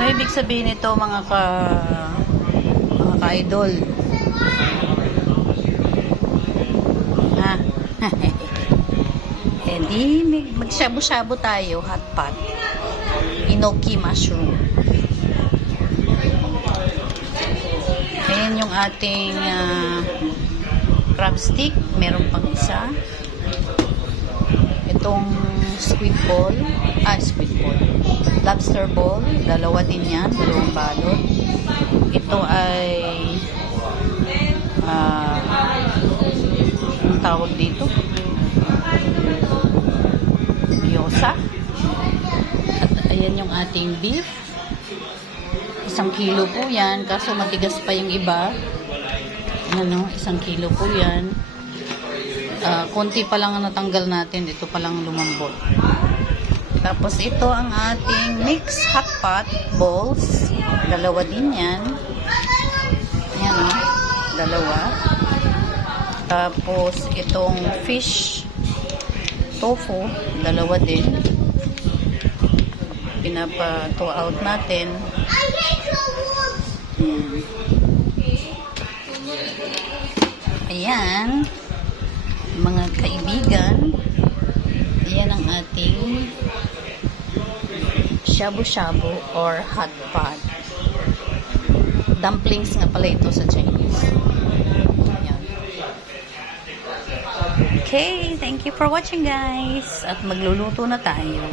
Ano ibig sabihin nito mga ka-idol? Ha? Eh di, magshabu-shabu tayo, hot pot. Enoki mushroom. Ayan yung ating crab stick. Meron pang isa. Itong squid ball. Squid ball. Lobster ball. Dalawa din yan. Dalawang balot. Ito ay anong tawag dito? Gyoza. At ayan yung ating beef. 1 kilo po yan. Kaso matigas pa yung iba. Ano, 1 kilo po yan. Konti pa lang ang natanggal natin. Ito pa lang lumambot. Tapos ito ang ating mixed hot pot balls. Dalawa din yan. Ayan o. Dalawa. Tapos itong fish tofu. Dalawa din. Pinapa-to out natin. Ayan. Mga kaibigan. Ayan ang ating shabu-shabu or hot pot. Dumplings nga pala ito sa Chinese. Ayan. Okay, thank you for watching guys. At magluluto na tayo.